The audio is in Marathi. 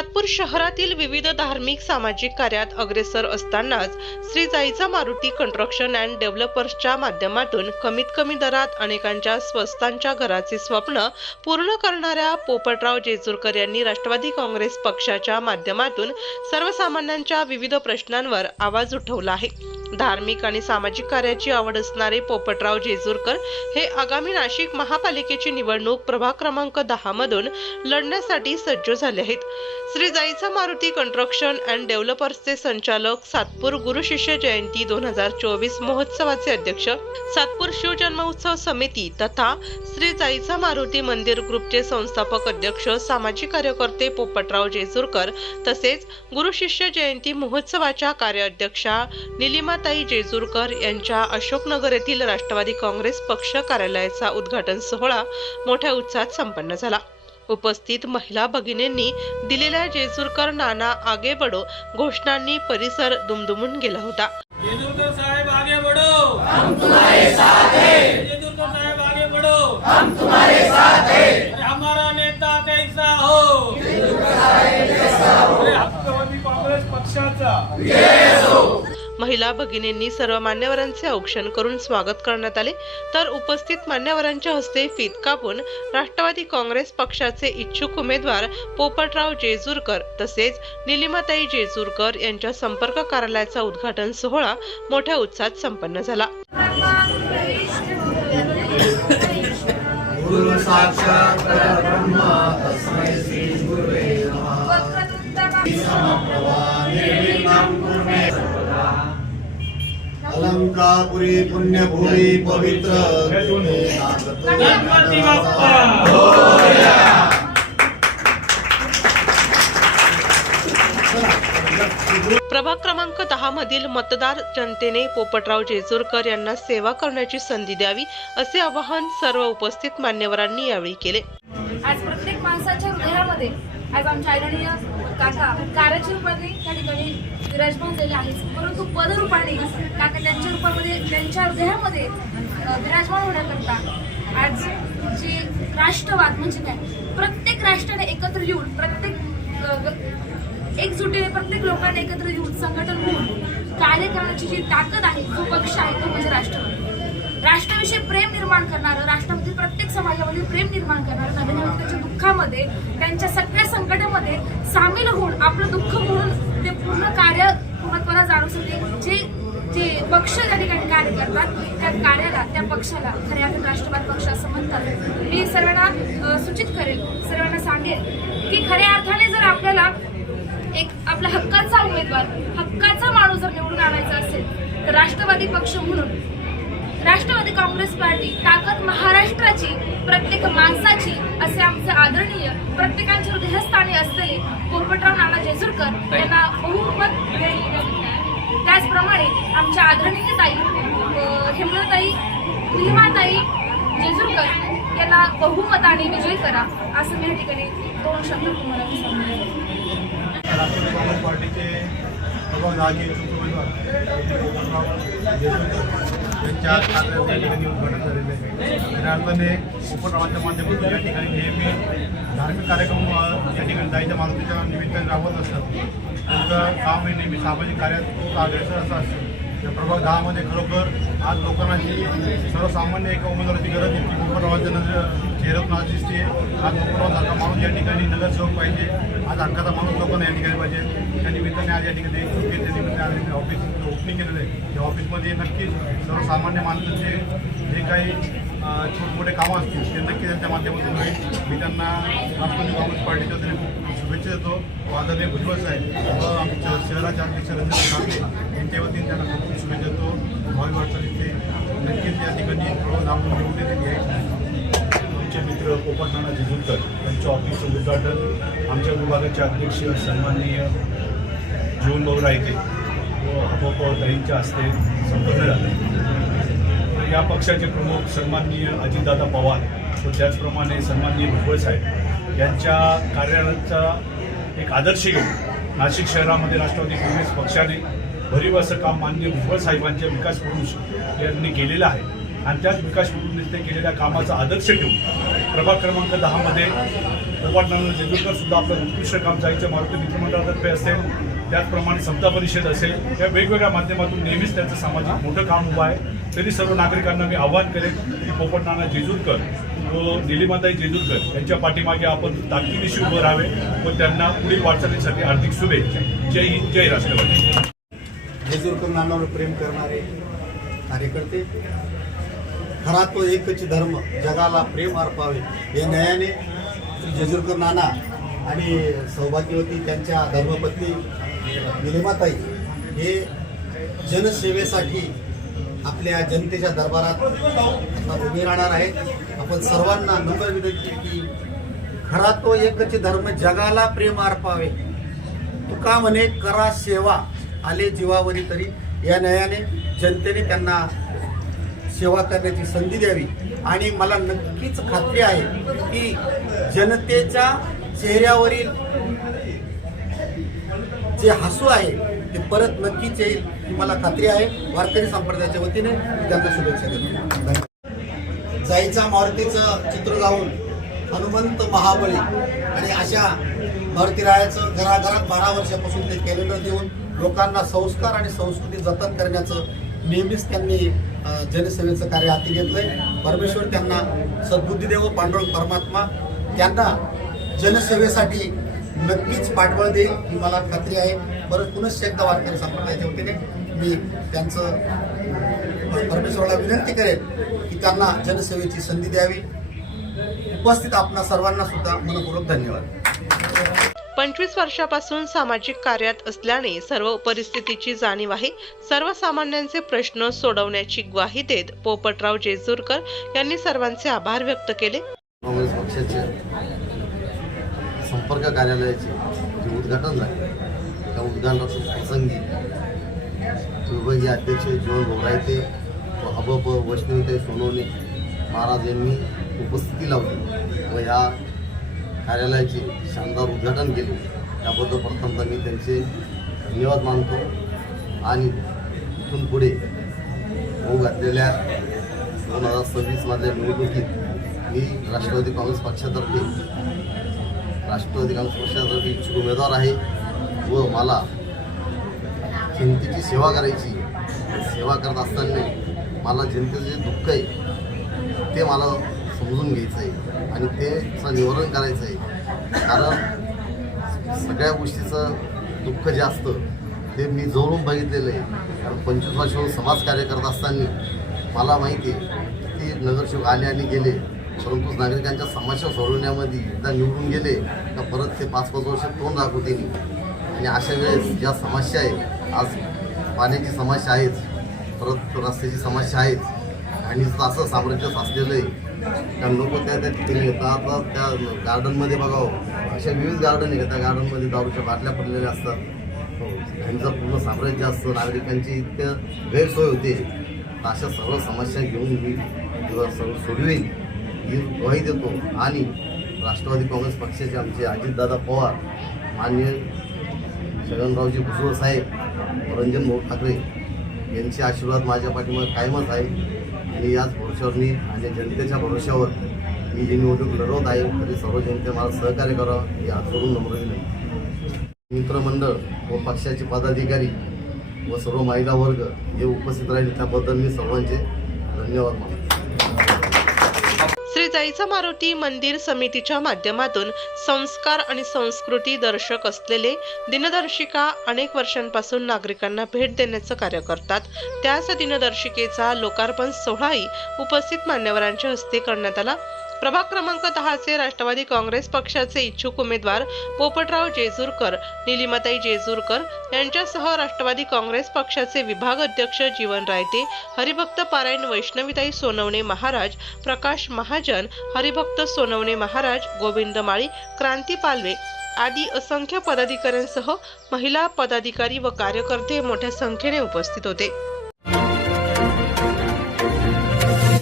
सातपूर शहरातील विविध धार्मिक सामाजिक कार्यात अग्रेसर असतानाच श्री जाईचा मारुती कन्स्ट्रक्शन अँड डेव्हलपर्सच्या माध्यमातून कमीत कमी दरात अनेकांच्या स्वस्तांच्या घराचे स्वप्न पूर्ण करणाऱ्या पोपटराव जेजुरकर यांनी राष्ट्रवादी काँग्रेस पक्षाच्या माध्यमातून सर्वसामान्यांच्या विविध प्रश्नांवर आवाज उठवला आहे। धार्मिक आणि सामाजिक कार्याची आवड असणारे पोपटराव जेजुरकर हे आगामी नाशिक महापालिकेची निवडणूक प्रभाग क्रमांक 10 मधून लढण्यासाठी सज्ज झाले आहेत। श्री जाईचा मारुती कन्स्ट्रक्शन अँड डेव्हलपर्सचे संचालक, सातपूर गुरु शिष्य जयंती 2024 महोत्सवाचे अध्यक्ष, सातपूर शिवजन्मोत्सव समिती तथा श्री जाईचा मारुती मंदिर ग्रुपचे संस्थापक अध्यक्ष, सामाजिक कार्यकर्ते पोपटराव जेजुरकर तसेच गुरु शिष्य जयंती महोत्सवाच्या कार्याध्यक्षा निलिमाताई जेजुरकर यांच्या अशोकनगर येथील राष्ट्रवादी काँग्रेस पक्ष कार्यालयाचा उद्घाटन सोहळा मोठ्या उत्साहात संपन्न झाला। उपस्थित महिला भगिनींनी दिलेल्या जेजुरकर नाना आगे बढो घोषणांनी परिसर दुमदुमून गेला होता। जेजुरकर साहेब आगे बढ़ो, हम तुम्हारे साथ हैं। जेजुरकर साहेब आगे बढ़ो, हम तुम्हारे साथ हैं। हमारा नेता कैसा हो, जेजुरकर साहेब जैसा हो। राष्ट्रवादी काँग्रेस पक्षाचा जय हो। महिला भगिनींनी सर्व मान्यवरांचे औक्षण करून स्वागत करण्यात आले, तर उपस्थित मान्यवरांच्या हस्ते फीत कापून राष्ट्रवादी काँग्रेस पक्षाचे इच्छुक उमेदवार पोपटराव जेजुरकर तसेच निलिमाताई जेजुरकर यांच्या संपर्क कार्यालयाचा उद्घाटन सोहळा मोठ्या उत्साहात संपन्न झाला। गुरु साक्षात परब्रह्म तस्मै श्री गुरुवे नमः। अलंकापुरी पुण्यभूमी पवित्र गणपती बाप्पा मोरया। प्रभाग क्रमांक 10 मधील मतदार जनतेने पोपटराव जेजुरकर यांना सेवा करण्याची संधी द्यावी असे आवाहन सर्व उपस्थित मान्यवरांनी यावेळी केले। आज प्रत्येक माणसाच्या हृदयामध्ये आज आमच्या आदरणीय काका कार्याच्या रूपाने त्या ठिकाणी विराजमान झालेले आहेत, परंतु पदरूपाने काका त्यांच्या रूपामध्ये त्यांच्या हृदयामध्ये विराजमान होण्याकरता आज जे राष्ट्रवाद म्हणजे काय, प्रत्येक राष्ट्राने एकत्र येऊन एकजुटीने प्रत्येक लोकांनी एकत्र येऊन संघटन होऊन कार्य करण्याची जी ताकद आहे, जो पक्ष आहे तो म्हणजे राष्ट्रवादी। राष्ट्राविषयी प्रेम निर्माण करणारं, राष्ट्रामध्ये प्रत्येक समाजामध्ये प्रेम निर्माण करणारं, नवीन त्यांच्या दुःखामध्ये त्यांच्या सगळ्या संकटामध्ये सामील होऊन आपलं दुःख म्हणून ते पूर्ण कार्य महत्त्वाला जाणवण्यासाठी जे जे पक्ष त्या ठिकाणी कार्य करतात त्या कार्याला, त्या पक्षाला खऱ्या अर्थाने राष्ट्रवादी पक्ष असं म्हणतात। मी सर्वांना सूचित करेल, सर्वांना सांगेल की खऱ्या अर्थाने जर आपल्याला एक आपला हक्काचा उमेदवार, हक्काचा माणूस जर निवडून आणायचा असेल तर राष्ट्रवादी पक्ष म्हणून राष्ट्रवादी काँग्रेस पार्टी ताकद महाराष्ट्राची, प्रत्येक माणसाची असे आमचे आदरणीय प्रत्येकांच्या हृदयस्थानी असलेले पोपटराव नाना जेजुरकर यांना बहुमत मिळेल। त्याचप्रमाणे आमच्या आदरणीय ताई हेमलताई निलिमाताई जेजुरकर यांना बहुमताने विजयी करा असं मी या ठिकाणी 2 शब्द तुम्हाला सांगतो। राष्ट्रवादी काँग्रेस पार्टीचे प्रभाग 10 इच्छुक उमेदवार त्यांच्या कार्यालयात या ठिकाणी उद्घाटन झालेले आहे। त्या अर्थाने पोपटरावांच्या माध्यमातून या ठिकाणी नेहमी धार्मिक कार्यक्रम या ठिकाणी जायच्या मारुतीच्या निमित्ताने राबवत असतात। त्यांचं काम हे नेहमी सामाजिक कार्यात खूप अग्रेसर असं असतं। या प्रभाग 10 मध्ये खरोखर आज लोकांना सर्वसामान्य एका उमेदवाराची गरज आहे की पोपटरावांच्या चेहऱ्यातून आज दिसते। आज पोपटरावांसारखा माणूस या ठिकाणी नगरसेवक पाहिजे, आज हक्काचा माणूस लोकांना या ठिकाणी पाहिजे। त्या निमित्ताने आज या ठिकाणी त्या निमित्ताने ऑफिस ओपनिंग केलेलं आहे। त्या ऑफिसमध्ये नक्कीच सर्वसामान्य माणसाचे जे काही छोटे कामं असतील ते नक्की त्यांच्या माध्यमातून होईल। मी त्यांना राष्ट्रवादी काँग्रेस पार्टीच्या वतीने शुभेच्छा देतो। आदरणीय भुजबळ साहेब व आमच्या शहराचे अध्यक्ष रंजन ठाकरे यांच्या वतीने त्यांना खूप शुभेच्छा देतो। भावी वाटचालीत ते नक्कीच या ठिकाणी नाव निवडून येते। आमचे मित्र पोपट नाना जेजुरकर यांच्या ऑफिसचं उद्घाटन आमच्या विभागाचे अध्यक्ष सन्माननीय जीवनभाऊ रायके व अपोपताईंच्या हस्ते संपन्न झाले। या पक्षाचे प्रमुख सन्माननीय अजितदादा पवार व त्याचप्रमाणे सन्माननीय भुजबळ साहेब यांच्या कार्यालयाचा एक आदर्श घेऊन नाशिक शहरामध्ये राष्ट्रवादी काँग्रेस पक्षाने भरीव असं काम माननीय भुजबळ साहेबांच्या विकास पुरुष यांनी केलेलं आहे। आणि त्याच विकास निष्ठे केलेल्या कामाचा आदर्श ठेवून प्रभाग क्रमांक 10 मध्ये पोपटनाना जेजुरकर सुद्धा आपलं उत्कृष्ट काम जायच्या मारुती मित्रमंडळातर्फे असेल, त्याचप्रमाणे समता परिषद असेल, या वेगवेगळ्या माध्यमातून नेहमीच त्यांचं सामाजिक मोठं काम उभं आहे. तरी सर्व नागरिकांना मी आवाहन करेन की पोपटनाना जेजुरकर व निलिमाताई जेजुरकर यांच्या पाठीमागे आपण ताकदीनिशी उभं राहावे व त्यांना पुढील वाटचालीसाठी हार्दिक शुभेच्छा. जय हिंद, जय राष्ट्रवादी. जेजुरकर नानावर प्रेम करणारे कार्यकर्ते, खरा तो एकच धर्म जगाला प्रेम अर्पावे या न्यायाने श्री जेजुरकर नाना आणि सौभाग्यवती त्यांच्या धर्मपत्नी निलिमाताई हे जनसेवेसाठी आपल्या जनतेच्या दरबारात आता उभे राहणार आहेत. आपण सर्वांना नम्र विनंती की खरा तो एकच धर्म जगाला प्रेम अर्पावे, तुका म्हणे करा सेवा आले जीवावरी तरी. या न्यायाने जनतेने त्यांना सेवा करण्याची संधी द्यावी आणि मला नक्कीच खात्री आहे की जनतेच्या चेहऱ्यावरील जे हसू आहे ते परत नक्कीच येईल ही मला खात्री आहे. वारकरी संप्रदायाच्या वतीने त्यांना शुभेच्छा देतो. जाईचा मारुतीचं चित्र लावून हनुमंत महाबळी आणि अशा मारुतीरायाचं घराघरात 12 वर्षापासून ते कॅलेंडर देऊन लोकांना संस्कार आणि संस्कृती जतन करण्याचं नेहमीच त्यांनी जनसेवेचं कार्य हाती घेतलंय. परमेश्वर त्यांना सद्बुद्धी देव, पांडुरंग परमात्मा त्यांना जनसेवेसाठी नक्कीच पाठबळ देईल ही मला खात्री आहे. परत पुनश्च एकदा वारकरी संप्रदायाच्या वतीने मी त्यांचं परमेश्वराला विनंती करेन की त्यांना जनसेवेची संधी द्यावी. उपस्थित आपणा सर्वांना सुद्धा मनपूर्वक धन्यवाद. 25 वर्षापासून सामाजिक कार्यात असल्याने सर्व परिस्थितीची जाणीव आहे. सर्वसामान्यांचे प्रश्न सोडवण्याची ग्वाही देत पोपटराव जेजुरकर यांनी सर्वांचे आभार व्यक्त केले. काँग्रेस पक्षाचे संपर्क कार्यालयाचे जे उद्घाटन झाले त्या उद्घाटनाच्या प्रसंगी विभागीय अध्यक्ष जीवन भोगरायते व हबप वैष्णवीताई सोनवणे महाराज यांनी उपस्थिती लावली व ह्या कार्यालयाचे शानदार उद्घाटन केले. त्याबद्दल प्रथमतः मी त्यांचे धन्यवाद मानतो आणि इथून पुढे होऊ घातलेल्या 2026 निवडणुकीत मी राष्ट्रवादी काँग्रेस पक्षातर्फे इच्छुक उमेदवार आहे व मला जनतेची सेवा करायची. सेवा करत असताना मला जनतेचं जे दुःख आहे ते मला समजून घ्यायचं आहे आणि त्याचं निवारण करायचं आहे. कारण सगळ्या गोष्टीचं दुःख जे असतं ते मी जवळून बघितलेलं आहे. कारण 25 वर्षाहून समाजकार्य करत असताना मला माहिती आहे की नगरसेवक आले आणि गेले, परंतु नागरिकांच्या समस्या सोडवण्यामध्ये एकदा निवडून गेले तर परत ते 5-5 वर्ष तोंड दाखवते. आणि अशा वेळेस ज्या समस्या आहेत, आज पाण्याची समस्या आहेच, परत रस्त्याची समस्या आहेच आणि असं साम्राज्य साचलेलं आहे त्या लोक त्या ठिकाणी येतात. त्या गार्डनमध्ये बघावं, अशा विविध गार्डन आहे, त्या गार्डनमध्ये दारूच्या बाटल्या पडलेल्या असतात. त्यांचं पूर्ण साम्राज्य असतं, नागरिकांची इतकं गैरसोय होते. तर अशा सर्व समस्या घेऊन मी सर्व सोडवेन ही ग्वाही देतो. आणि राष्ट्रवादी काँग्रेस पक्षाचे आमचे अजितदादा पवार, माननीय छगनरावजी भुजबळ साहेब, रंजन भाऊ ठाकरे यांचे आशीर्वाद माझ्या पाठीमागे कायमच आहे. आणि याच भरोश्यावर आणि जनतेच्या भरोश्यावर मी जी निवडणूक लढवत आहे तरी सर्व जनते मला सहकार्य करावं ही हात करून नम्र विनंती. मित्रमंडळ व पक्षाचे पदाधिकारी व सर्व महिला वर्ग हे उपस्थित राहिले त्याबद्दल मी सर्वांचे धन्यवाद मानतो. श्री जाईचा मारुती मंदिर समितीच्या माध्यमातून संस्कार आणि संस्कृती दर्शक असलेले दिनदर्शिका अनेक वर्षांपासून नागरिकांना भेट देण्याचं कार्य करतात. त्याच दिनदर्शिकेचा लोकार्पण सोहळाही उपस्थित मान्यवरांच्या हस्ते करण्यात आला. प्रभाग क्रमांक 10 राष्ट्रवादी काँग्रेस पक्षाचे इच्छुक उमेदवार पोपटराव जेजुरकर, निलिमाताई जेजुरकर यांच्यासह राष्ट्रवादी काँग्रेस पक्षाचे विभाग अध्यक्ष जीवन रायते, हरिभक्त पारायण वैष्णवीताई सोनवणे महाराज, प्रकाश महाजन, हरिभक्त सोनवणे महाराज, गोविंद माळी, क्रांती पालवे आदी असंख्य पदाधिकाऱ्यांसह महिला पदाधिकारी व कार्यकर्ते मोठ्या संख्येने उपस्थित होते.